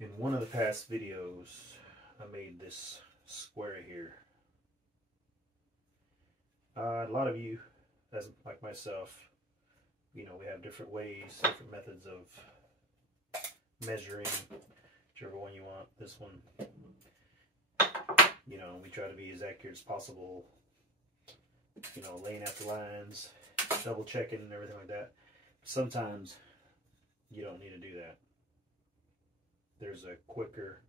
In one of the past videos, I made this square here. A lot of you, as like myself, you know, we have different ways, different methods of measuring, whichever one you want. This one, you know, we try to be as accurate as possible, you know, laying out the lines, double checking and everything like that. Sometimes you don't need to do that. There's a quicker,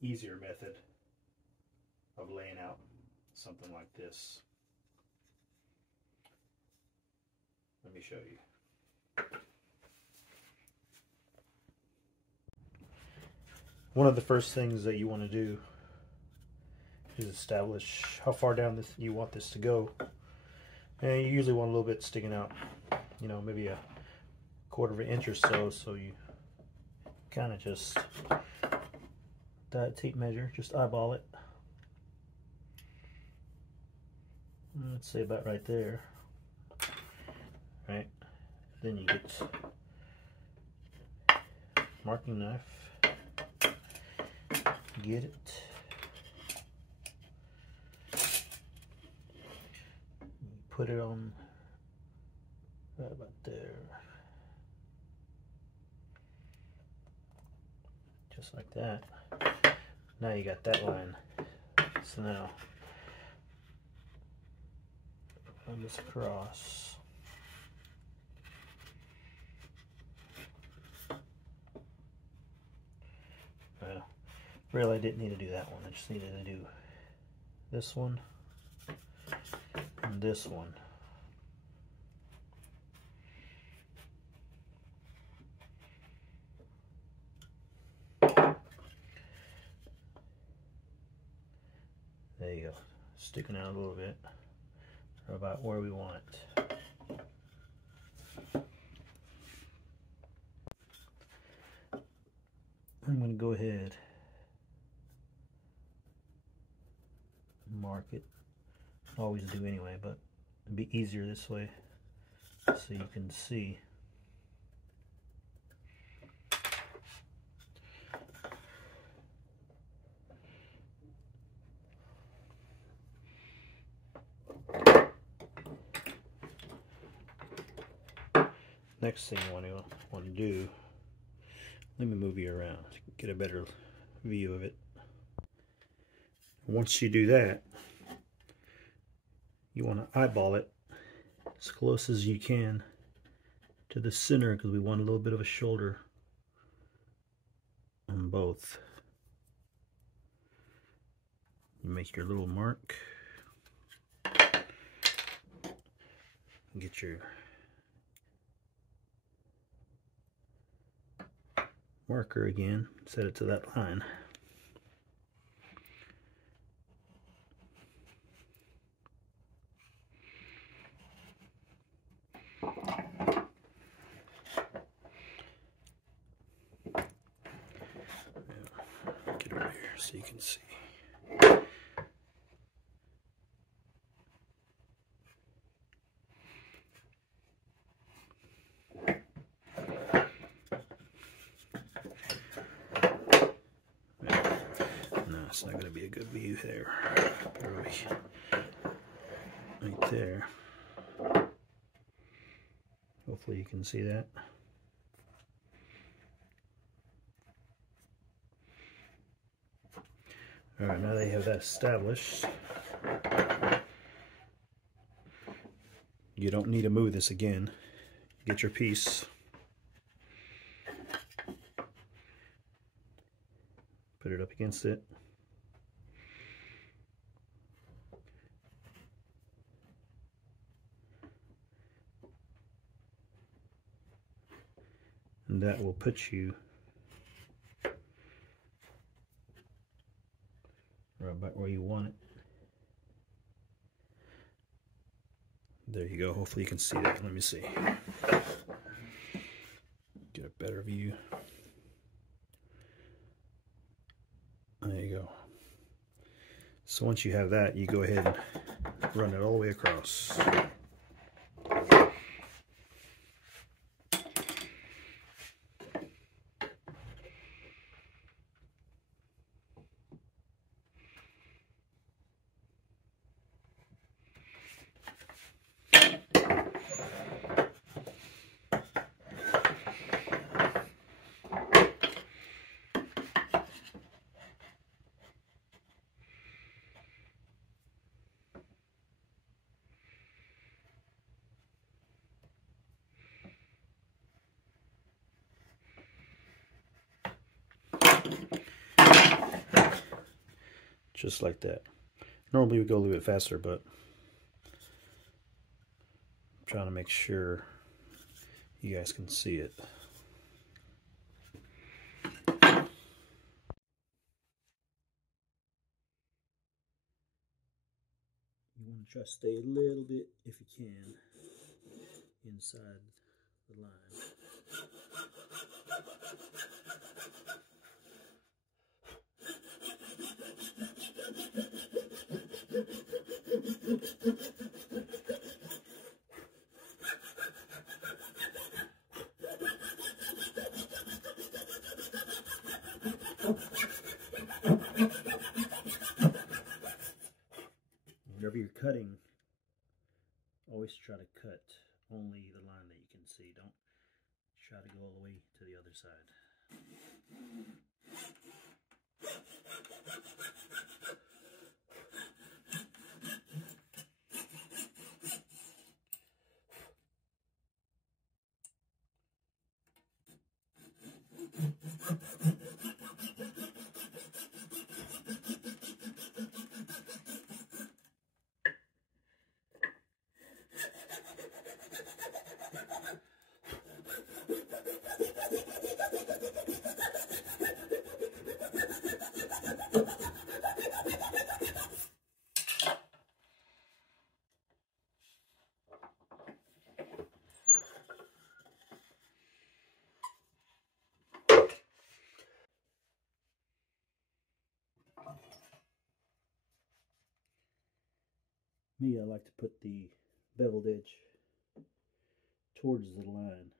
easier method of laying out something like this. Let me show you. One of the first things that you want to do is establish how far down this you want this to go. And you usually want a little bit sticking out, you know, maybe a 1/4 inch or so. So you kind of just tape measure, just eyeball it. Let's say about right there. Right, then you get marking knife, get it, put it on right about there, just like that. Now you got that line. So now run this across. Well, really I didn't need to do that one. I just needed to do this one and this one. There you go. Sticking out a little bit, about where we want it. I'm going to go ahead and mark it. I always do anyway, but it'd be easier this way so you can see. Next thing you want to do, let me move you around so you can get a better view of it. Once you do that, you want to eyeball it as close as you can to the center, because we want a little bit of a shoulder on both. You make your little mark, get your marker again, set it to that line. Get over here so you can see. It's not going to be a good view there. Right there. Hopefully you can see that. Alright, now that you have that established, you don't need to move this again. Get your piece. Put it up against it. And that will put you right about where you want it. There you go. Hopefully you can see that. Let me see. Get a better view. There you go. So once you have that, you go ahead and run it all the way across. just like that. Normally we go a little bit faster, but I'm trying to make sure you guys can see it. You want to try to stay a little bit, if you can, inside the line. Whenever you're cutting, always try to cut only the line that you can see. Don't try to go all the way to the other side. Me, I like to put the beveled edge towards the line.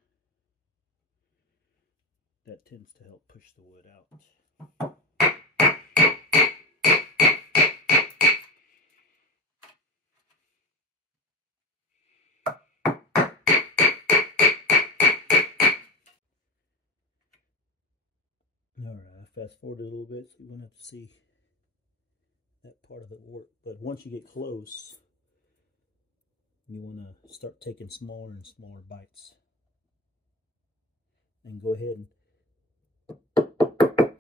That tends to help push the wood out. Alright, fast forward a little bit so you won't have to see that part of it work. But once you get close, you want to start taking smaller and smaller bites. And go ahead and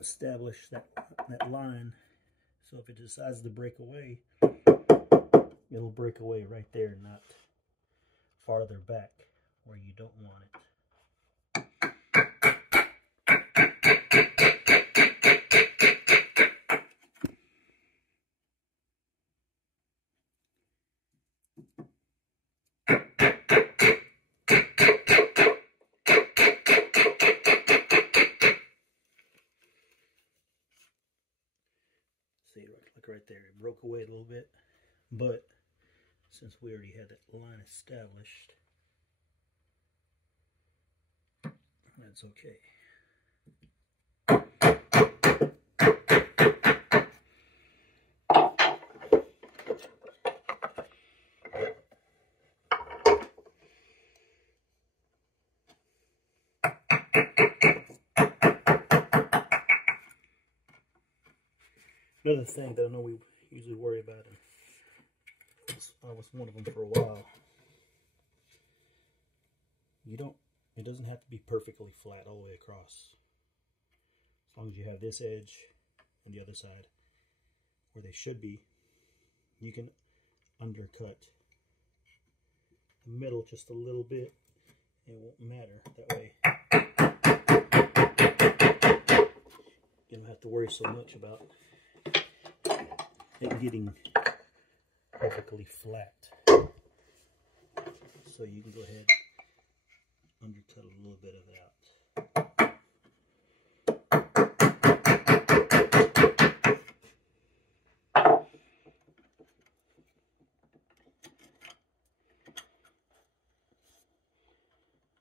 establish that line. So if it decides to break away, it'll break away right there, not farther back where you don't want it. See, like right there, it broke away a little bit, but since we already had that line established, that's okay. Another thing that I know we usually worry about, and I was one of them for a while, it doesn't have to be perfectly flat all the way across. As long as you have this edge and the other side where they should be, you can undercut the middle just a little bit. It won't matter that way. You don't have to worry so much about it getting perfectly flat. So you can go ahead and undercut a little bit of that.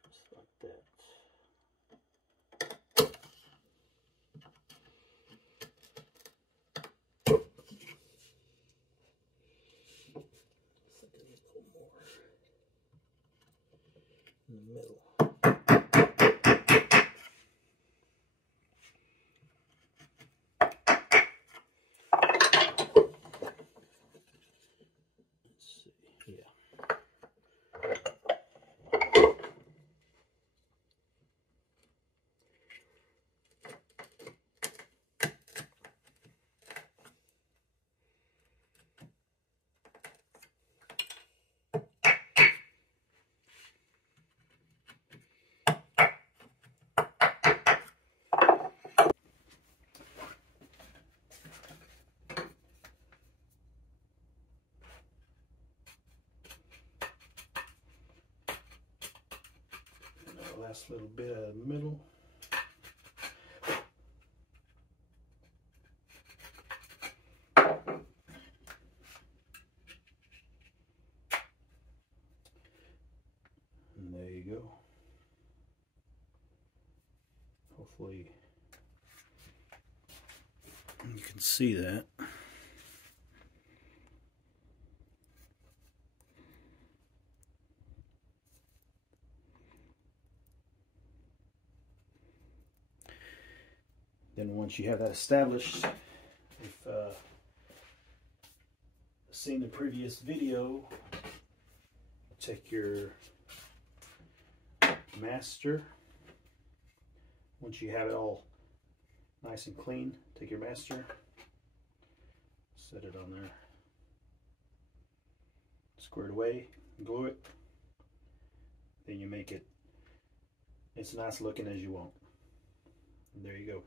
Just like that. In the middle. Let's see, yeah. last little bit out of the middle. And there you go. Hopefully you can see that. Then once you have that established, if seen the previous video, take your master. Once you have it all nice and clean, take your master, set it on there, square it away, glue it. Then you make it as nice looking as you want. And there you go.